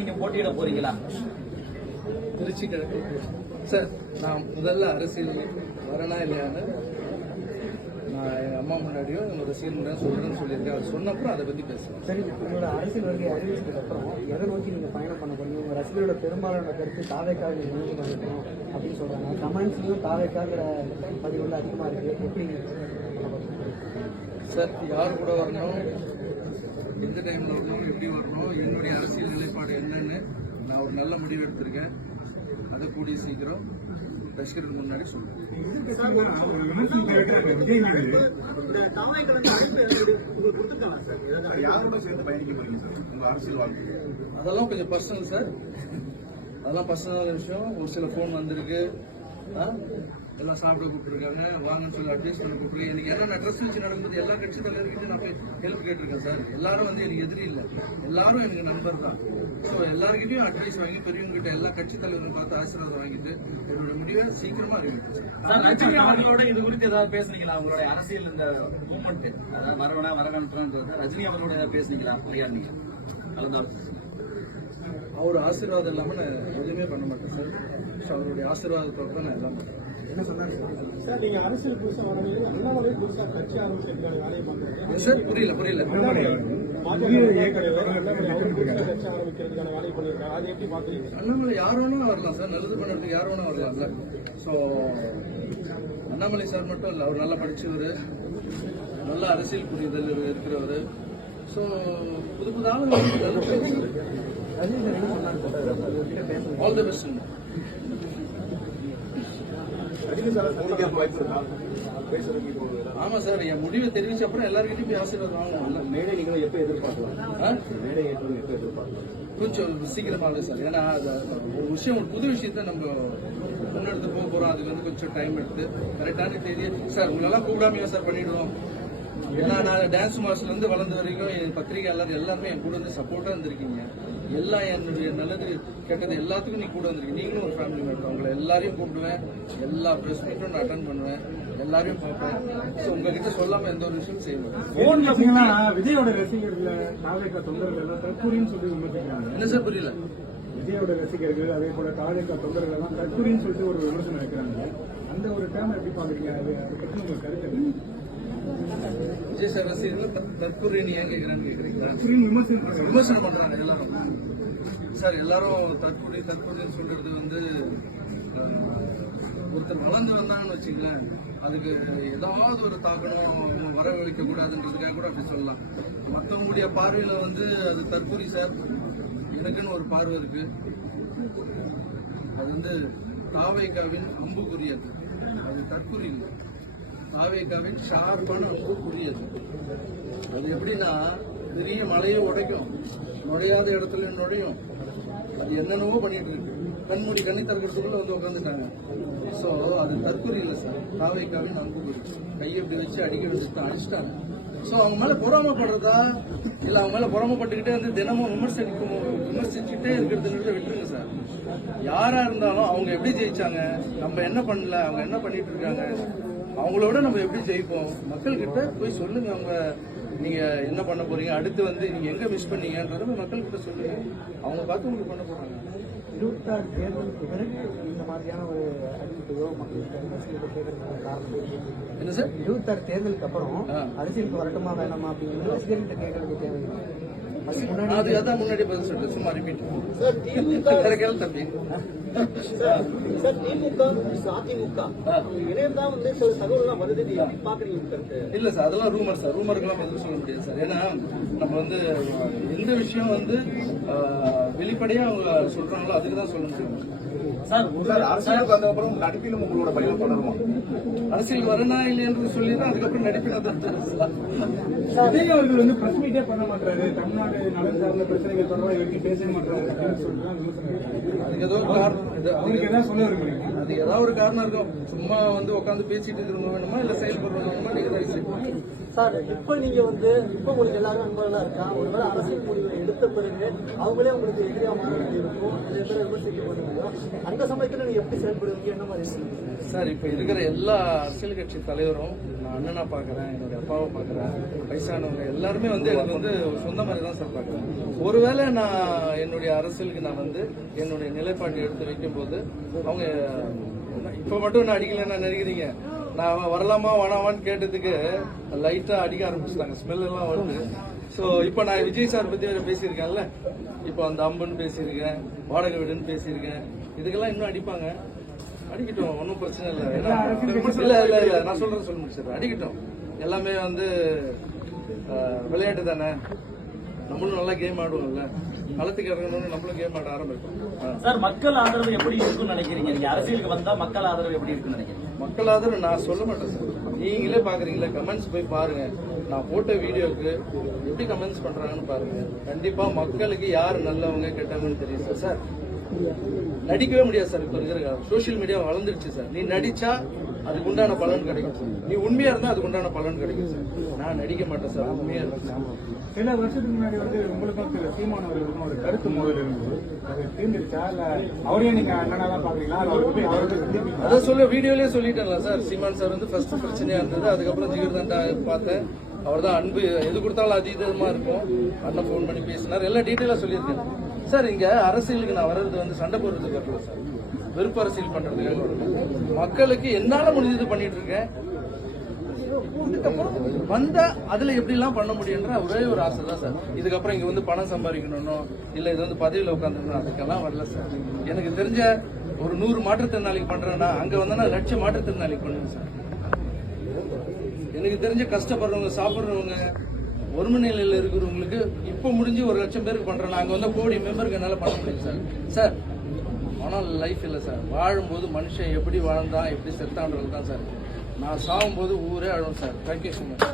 நீங்க போட்டியிட போறீங்களா? திருச்சி கிழக்கு சார், நான் முதல்ல அரசியல் வரனா இல்லையான்னு நான் எங்கள் அம்மா முன்னாடியோ என்னோட ரசிகர் முன்னாடி சொல்கிறேன்னு சொல்லியிருக்கேன். அது சொன்னப்பறம் அதை பற்றி பேசுகிறேன். சரி, உங்களோட அரசியல் வருகை அறிவிச்சதுக்கு அப்புறம் எதை நோக்கி நீங்கள் பயணம் பண்ண போறீங்க? உங்கள் ரசிகர்களோட பெரும்பாலான கருத்து தாவேக்காக நீங்கள் நோக்கி பண்ணிக்கணும் அப்படின்னு சொல்கிறாங்க. கமெண்ட்ஸ்லையும் தாவேக்காகிற பதிவு வந்து அதிகமாக இருக்குது. எப்படி சார், யார் கூட வரணும், எந்த டைமில் வரணும், எப்படி வரணும், என்னுடைய அரசியல் நிலைப்பாடு என்னன்னு நான் ஒரு நல்ல முடிவு எடுத்திருக்கேன். அதை கூடிய சீக்கிரம் ரசிகர்கள் முன்னாடி சொல்லுவேன். அதெல்லாம் கொஞ்சம் பர்சனல் சார், அதெல்லாம் பர்சனல் விஷயம். ஒரு சில ஃபோன் வந்திருக்கு, எல்லாம் சாப்பிட கூப்பிட்டுருக்காங்க, வாங்கன்னு சொல்லி அட்வைஸ் பண்ண கூப்பிட்டுருக்கேன். எனக்கு என்ன ட்ரெஸ் வச்சு நடக்கும்போது எல்லா கட்சி தலைவர்கிட்ட நான் போய் ஹெல்ப் கேட்டிருக்கேன் சார். எல்லாரும் வந்து எனக்கு எதிரி இல்லை, எல்லாரும் எனக்கு நண்பர் தான். ஸோ எல்லாருக்கிட்டையும் அட்வைஸ் வாங்கி பெரியவங்க கிட்ட எல்லா கட்சி தலைவரும் பார்த்து ஆசீர்வாதம் வாங்கிட்டு என்னோட முடிவை சீக்கிரமா அறிவிப்பேன். இது குறித்து ஏதாவது பேசுறீங்களா? அவங்களுடைய அரசியல் இந்த மூவ்மெண்ட் வரவனா வரவேன்றது ரஜினி அவர்களோட ஏதாவது பேசுறீங்களா? நீங்க அவர் ஆசீர்வாதம் இல்லாமல் நான் எதுவுமே பண்ண மாட்டேன் சார். ஸோ அவருடைய ஆசீர்வாதத்தோட தான் நான் எல்லாம் பண்ணுறேன். என்ன சொன்னாங்க சார்? நீங்க அரசியல் புதுசா வரவே அண்ணாமலை புதுசா கட்சி ஆரம்பிச்சிருக்காரு, வேலையை பண்றாரு சார். புரியல கட்சி ஆரம்பிக்கிறதுக்கான வேலையை பண்ணிருக்காரு. அதை எப்படி பாக்குறீங்க? அண்ணாமலை யார் வேணா வரலாம் சார், நல்லது பண்ணுறதுக்கு யார் வேணா வரலாம்ல. ஸோ அண்ணாமலை சார் மட்டும் இல்லை, அவர் நல்லா படிச்சவர், நல்ல அரசியல் புரிதல் இருக்கிறவர். ஸோ புது புது ஆல் தி பெஸ்ட். ஆமா சார், என் முடிவை தெரிவிச்ச அப்புறம் எல்லாருக்கிட்டையும் போய் ஆசீர்வாதம் வாங்கணும். மேடை நீங்களும் எப்போ எதிர்பார்க்கலாம்? மேடை எப்போ எதிர்பார்க்கலாம்? கொஞ்சம் சீக்கிரமாகவே சார். ஏன்னா ஒரு விஷயம், ஒரு புது விஷயத்த நம்ம முன்னெடுத்து போக போறோம். அதுக்கு வந்து கொஞ்சம் டைம் எடுத்து கரெக்டான தேதி சார் உங்களெல்லாம் கூப்பிடாம சார் பண்ணிடுவோம். ஏன்னா நான் டான்ஸ் மாஸ்டர்ல இருந்து வளர்ந்த வரைக்கும் என் பத்திரிகையாளர் எல்லாருமே என் கூட வந்து சப்போர்ட்டா இருந்திருக்கீங்க. எல்லாம் என்னுடைய நல்லது கெட்டது எல்லாத்துக்கும் நீ கூட வந்திருக்கீங்க. நீங்களும் ஒரு ஃபேமிலி மெம்பர். உங்களை எல்லாரையும் கூப்பிடுவேன், எல்லா ப்ரெஸ் மீட்டும் நான் அட்டன் பண்ணுவேன், எல்லாரையும் பார்ப்பேன். ஸோ உங்ககிட்ட சொல்லாம எந்த ஒரு விஷயம் செய்வேன். விஜயோட ரசிகர்கள் தாவேக்கா தொண்டர்கள் தற்கூரின்னு சொல்லி விமர்சிக்கிறாங்க. என்ன சார்? புரியல. விஜயோட ரசிகர்கள் அதே போல தாவேக்கா தொண்டர்கள் எல்லாம் தற்கூரின்னு சொல்லிட்டு ஒரு விமர்சனம் வைக்கிறாங்க. அந்த ஒரு டேம் எப்படி பாக்குறீங்க? அதை பற்றி உங்க கருத்து? விஜய் சார் ரசிகர்கள் தற்கூரின்னு ஏன் கேட்கிறேன்னு கேட்குறீங்களா? விமர்சனம் பண்றாங்க எல்லாரும் சார். எல்லாரும் தற்கூரின்னு சொல்றது வந்து ஒருத்தர் வளர்ந்து வந்தாங்கன்னு வச்சுங்களேன், அதுக்கு ஏதாவது ஒரு தாக்கணும் வரவழைக்க கூடாதுன்றதுக்காக கூட அப்படி சொல்லலாம். மற்றவங்களுடைய பார்வையில வந்து அது தற்கூரி சார். எனக்குன்னு ஒரு பார்வை இருக்கு. அது வந்து தாவேக்காவின் அம்புக்குரியது, அது தற்கூரி இல்லை. தாவேக்காவின் ஷார்ப்பான அம்புக்குரியது. அது எப்படின்னா பெரிய மலையை உடைக்கும், நுழையாத இடத்துல நுழையும். அது என்னென்னவோ பண்ணிட்டு இருக்கு. கண்மூடி கண்ணி திறக்கிறதுக்குள்ள வந்து உட்காந்துட்டாங்க. ஸோ அது தற்கொலை இல்லை சார், தாவேக்காவின் அம்புக்குறி. கையை இப்படி வச்சு அடிச்சிட்டாங்க. ஸோ அவங்க மேல பொறாமப்படுறதா இல்லை அவங்க மேல பொறாமப்பட்டுக்கிட்டே வந்து தினமும் விமர்சிச்சுட்டே இருக்கிறதுன்னு விட்டுருங்க சார். யாரா இருந்தாலும் அவங்க எப்படி ஜெயிச்சாங்க, நம்ம என்ன பண்ணல, அவங்க என்ன பண்ணிட்டு இருக்காங்க, அவங்களோட நம்ம எப்படி ஜெயிப்போம், மக்கள்கிட்ட போய் சொல்லுங்க. அவங்க நீங்க என்ன பண்ண போறீங்க, அடுத்து வந்து நீங்க எங்க மிஸ் பண்ணீங்கன்றத மக்கள்கிட்ட சொல்லுங்க. அவங்க பார்த்து உங்களுக்கு பண்ண போறாங்க. 26 தேர்தலுக்கு பிறகு இந்த மாதிரியான ஒரு அறிவிப்பையோ மக்களுக்கு கேட்கறதுக்கான காரணம் என்ன சார்? 26 தேர்தலுக்கு அப்புறம் அரசியலுக்கு வரட்டுமா வேணாமா அப்படிங்கிறது ரசிகர்கிட்ட கேட்கறதுக்கு தேவையில்லை. அதான் முன்னாடி பதில் சொல்றேன், சும்மா ரிப்பீட் தம்பி. இல்ல சார், அதெல்லாம் ரூமர் சார். ரூமருக்கெல்லாம் பதில் சொல்ல முடியாது சார். ஏன்னா நம்ம வந்து எந்த விஷயம் வந்து வெளிப்படையா அவங்க சொல்றாங்களோ அதுக்கு தான் சொல்ல முடியும் சார். அரசியலுக்கு வந்த அப்புறம் நடிப்பிலும் உங்களோட பயணம் தொடருமா? அரசியல் வரனா இல்லையன்றது சொல்லி தான் அதுக்கப்புறம் நடிப்பின விஜய் அவர்கள் வந்து பிரஸ் மீட்டே பண்ண மாட்டாரு, தமிழ்நாடு நலன் சார்ந்த பிரச்சனைகள் தொடர்பாக இவருக்கு பேச மாட்டாரு. அதுக்கு ஏதோ ஒரு காரணம், அவருக்கு ஏதாவது சொல்ல விரும்புறீங்க? அது ஏதாவது ஒரு காரணம் இருக்கும். சும்மா வந்து உட்காந்து பேசிட்டு இருக்கிறவங்க வேணுமா இல்ல செயல்படுறது வேணுமா நீங்க தான் செய்யணும் சார். இப்ப நீங்க வந்து இப்ப உங்களுக்கு எல்லாரும் நண்பர்களா இருக்கா? ஒருவேளை அரசியல் முடிவை எடுத்த பிறகு அவங்களே உங்களுக்கு எதிரியா மாறினது இருக்கும், நிறைய பேர் விமர்சிக்கப்படுவாங்க. அந்த சமயத்துல நீங்க எப்படி செயல்படுவீங்க, என்ன மாதிரி சொல்லுங்க? சார், இப்போ இருக்கிற எல்லா அரசியல் கட்சி தலைவரும் நான் அண்ணனா பார்க்குறேன், என்னுடைய அப்பாவை பார்க்குறேன், வயசானவங்க எல்லாருமே வந்து எனக்கு வந்து சொந்த மாதிரி தான் சார் பார்க்குறேன். ஒருவேளை நான் என்னுடைய அரசியலுக்கு நான் வந்து என்னுடைய நிலைப்பாட்டை எடுத்து வைக்கும்போது அவங்க இப்போ மட்டும் என்ன அடிக்கலைன்னு நினைக்கிறீங்க, நான் வரலாமா வேணாமான்னு கேட்டதுக்கு லைட்டாக அடிக்க ஆரம்பிச்சிட்டாங்க, ஸ்மெல் எல்லாம் வருது. ஸோ இப்போ நான் விஜய் சார் பற்றி வேறு பேசியிருக்கேன்ல, இப்போ அந்த அம்புன்னு பேசியிருக்கேன், வாடகை வீடுன்னு பேசியிருக்கேன், இதுக்கெல்லாம் இன்னும் அடிப்பாங்க. அடிக்கட்டும், ஒன்றும் பிரச்சனை இல்லை. இல்லை நான் சொல்றேன் சொல்ல முடிச்சு, அடிக்கட்டும். எல்லாமே வந்து விளையாட்டு தானே, நம்மளும் நல்லா கேம் ஆடுவோம்ல, களத்துக்கு இறங்கணும்னு நம்மளும் கேம் ஆட ஆரம்பிப்போம். சார், மக்கள் ஆதரவு எப்படி இருக்குன்னு நினைக்கிறீங்க? நீங்க அரசியலுக்கு வந்தா மக்கள் ஆதரவு எப்படி இருக்குன்னு நினைக்கிறீங்க? மக்கள் ஆதரவு நான் சொல்ல மாட்டேன் சார், நீங்களே பாக்குறீங்களா, கமெண்ட்ஸ் போய் பாருங்க. நான் போட்ட வீடியோக்கு எப்படி கமெண்ட்ஸ் பண்றாங்கன்னு பாருங்க. கண்டிப்பா மக்களுக்கு யார் நல்லவங்க கெட்டவங்கன்னு தெரியும் சார். சார், நடிக்கவே முடியாது சார், இப்ப இருக்கிற சோசியல் மீடியா வளர்ந்துருச்சு சார். நீ நடிச்சா அதுக்கு உண்டான பலன் கிடைக்கும், நீ உண்மையா இருந்தா அதுக்கு உண்டான பலன் கிடைக்கும் சார். நான் நடிக்க மாட்டேன் சார், உண்மையா இருக்கேன். சில வருஷத்துக்கு முன்னாடி வந்து உங்களுக்கும் சில சீமானவர்களுக்கும் ஒரு கருத்து மோதல் இருந்தது, அது தீர்ந்துருச்சா இல்ல அவரையும் நீங்க அண்ணனா தான் பாக்குறீங்களா? அதை சொல்ல வீடியோலயே சொல்லிட்டேன்ல சார். சீமான் சார் வந்து ஃபர்ஸ்ட் பிரச்சனையா இருந்தது, அதுக்கப்புறம் ஜிகர்தண்டா பார்த்தேன், அவர் தான் அன்பு எது கொடுத்தாலும் அதீதமா இருக்கும். அண்ணன் போன் பண்ணி பேசினார், எல்லாம் டீட்டெயிலா சொல்லியிருக்கேன் சார். இங்க அரசியலுக்கு நான் வர்றது வந்து சண்டை போடுறதுக்கு வரல சார், வெறுப்பு அரசியல் பண்றதுக்காக வரல. மக்களுக்கு என்னால முடிஞ்சது பண்ணிட்டு இருக்கேன். வந்தா அதுல எப்படி எல்லாம் பண்ண முடியுன்ற ஒரே ஒரு ஆசை தான் சார். இதுக்கப்புறம் இங்க வந்து பணம் சம்பாதிக்கணும், இல்ல இது வந்து பதவியில உட்காந்துருக்கணும், அதுக்கெல்லாம் வரல சார். எனக்கு தெரிஞ்ச ஒரு 100 மாற்றுத்திறனாளிக்கு பண்றேன்னா அங்க வந்தா லட்சம் மாற்றுத்திறனாளிக்கு பண்ணுவேன் சார். எனக்கு தெரிஞ்ச கஷ்டப்படுறவங்க, சாப்பிடுறவங்க, ஒருமை நிலையில் இருக்கிறவங்களுக்கு இப்ப முடிஞ்சு 1 லட்சம் பேருக்கு பண்றேன். அங்க வந்து கோடி மெம்பருக்கு என்னால பண்ண முடியும் சார். சார், ஆனால் லைஃப் இல்லை சார். வாழும்போது மனுஷன் எப்படி வாழ்ந்தான் எப்படி செத்தான்றது தான் சார். நான் சாகும்போது ஊரே அழுவும் சார். Thank you so much.